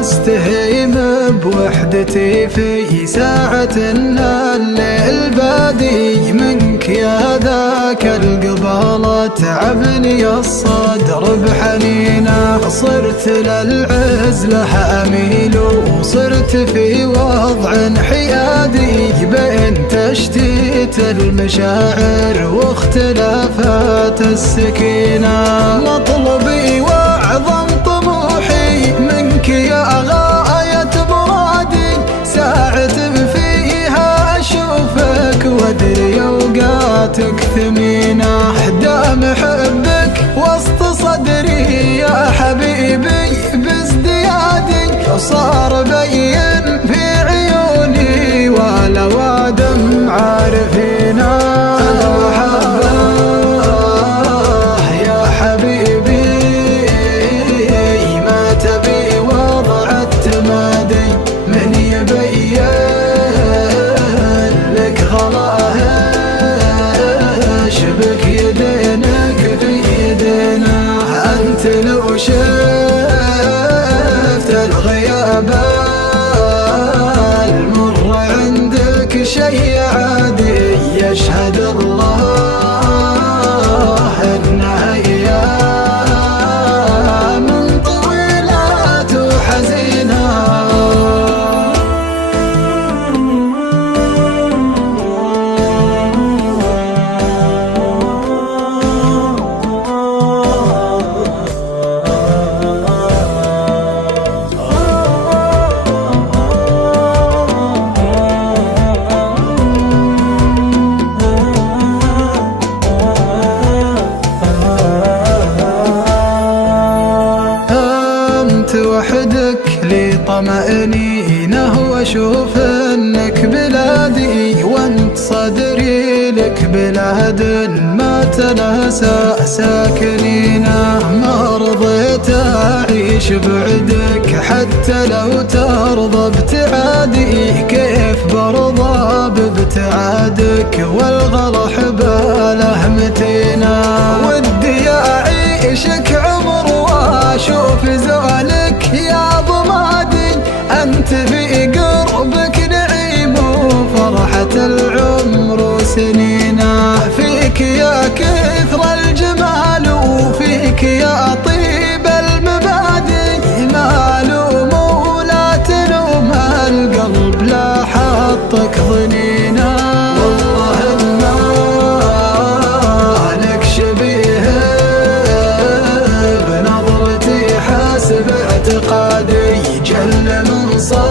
استهيم بوحدتي في ساعة الليل بادي منك يا ذاك القبالة تعبني الصدر بحنينه. صرت للعزلة أميل وصرت في وضع حيادي بين تشتيت المشاعر واختلافات السكينة. مطلبي وأعظم طموحي منك يا غاية مرادي، ساعة فيها أشوفك وأدري أوقاتك ثمينة. دام حبك وسط صدري يا حبيبي بازديادي، وصار بين في عيوني ولا وادم عارفينه. شبك يدينك في يدينا، أنت لو شفت الغياب المر عندك شي عادي، يشهد الله إنها أيام طويلات وحزينة. وحدك لي طمأنينه واشوف انك بلادي، وانت صدري لك بلاد ما تناسى ساكنينه. ما رضيت اعيش بعدك حتى لو ترضى ابتعادي، كيف برضى بابتعادك والغلا حباله متينه. ودي اعيشك عمر واشوف زوالك يا ضمادي، أنت في قربك نعيم وفرحة العمر وسنينه. فيك يا كثر الجمال وفيك يا طيب المبادئ، ما لوم ولا تلوم القلب لا حطك ضنينه. والله ما لك شبيه بنظرتي حسب اعتقادي، جل من صار